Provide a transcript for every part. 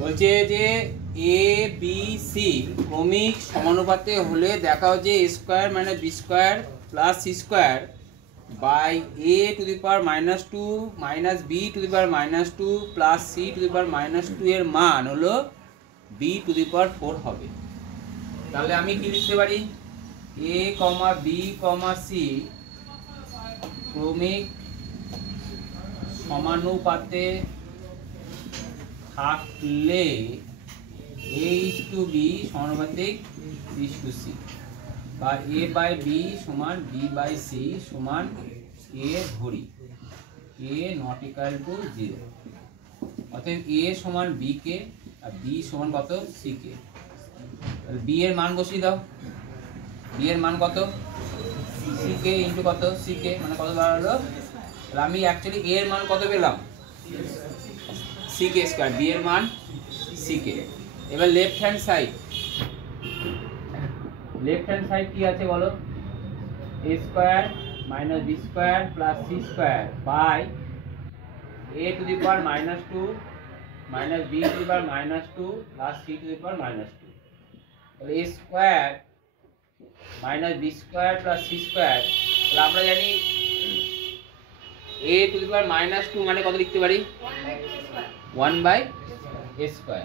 বলছে যে A B C ক্রমিক সমানুপাতে হলে দেখাও যে a স্কয়ার মানে b square plus c square by a to the power -2 minus b to the power -2 plus c to the power -2 এর মান হলো b টু দি পাওয়ার 4 হবে। তাহলে আমি কি লিখতে পারি, a, b, c ক্রমিক সমানুপাতে থাকলে a/b সমানুপাতিক b/c বা a/b সমান b/c সমান a ধরি a নট ইকুয়াল টু 0। অতএব a সমান b কে আর b সমান কত c কে। তাহলে b এর মান বসিয়ে দাও, b এর মান কত c কে ইনটু কত c কে, মানে কত দাঁড়ালো। তাহলে আমি অ্যাকচুয়ালি a এর মান কত পেলাম c কে স্কয়ার, b এর মান c কে। এবার লেফট হ্যান্ড সাইড কি আছে বলো, a square minus b square plus c square by a to the power -2 minus b to the power -2 plus c to the power -2। তাহলে a square minus b square plus c square, তাহলে আমরা জানি a to the power -2 মানে কত লিখতে পারি 1 by a square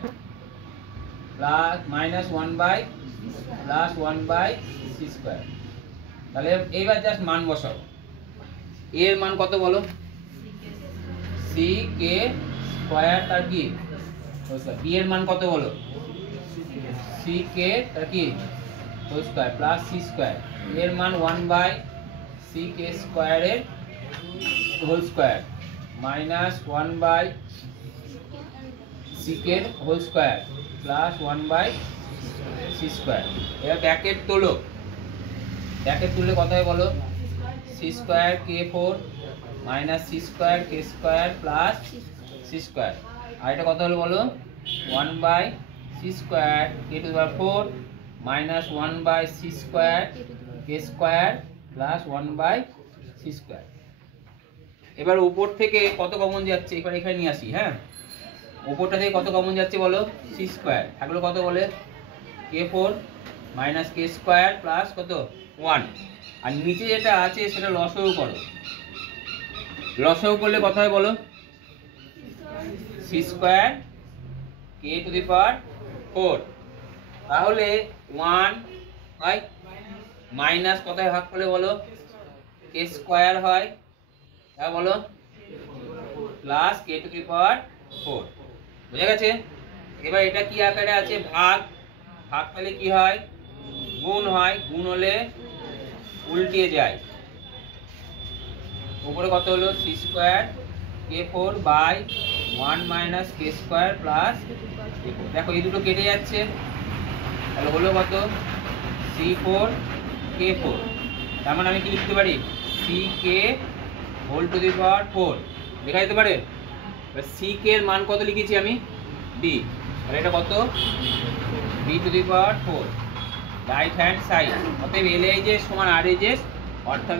plus minus 1 by plus 1 by c square. তাহলে এইবার জাস্ট মান বসাও, a এর মান কত বলো c কে স্কয়ার তার কি b এর মান কত বলো c কে তার কি whole square plus c square, এর মান 1 বাই c কে স্কয়ারের whole square minus 1 by c কে whole square plus 1 by c square. এবার ব্র্যাকেট তোলো, ব্র্যাকেট তুললে কত হয় বলো c square k4 minus c square k square plus c square. আর এটা কত হলো বলো 1 by c square k to the power 4 minus 1 by c square k square plus 1 by c square. এবার উপর থেকে কত কমন যাচ্ছে, এবার এখানে নিয়ে আসি। হ্যাঁ, উপরটা থেকে কত কমন যাচ্ছে বলো c স্কয়ার থাকলো কত বলে k4 minus k square plus কত 1, আর নিচে যেটা আছে সেটা লসাগু করো, লসাগু করলে কত হয় বলো c square k to the power 4, তাহলে 1 হয় মাইনাস কোথায় ভাগ করলে বলো k স্কয়ার হয়, হ্যাঁ বলো plus k to the power 4। বুঝা গেছে? এবার এটা কি আকারে আছে ভাগ, ভাগ পেলে কি হয় গুণ হয়, গুণ হলে উল্টিয়ে যায়। উপরে কত হলো c square k4 by 1 minus k square plus k4। দেখো এই দুটো কেটে যাচ্ছে, তাহলে হলো কত c4 k4। তার মানে আমি কি লিখতে পারি c k whole to the power 4 লেখা যেতে পারে। c k এর মান কত লিখেছি আমি b, আর এটা কত b to the power 4 right hand side. অতএব LHS সমান RHS অর্থাৎ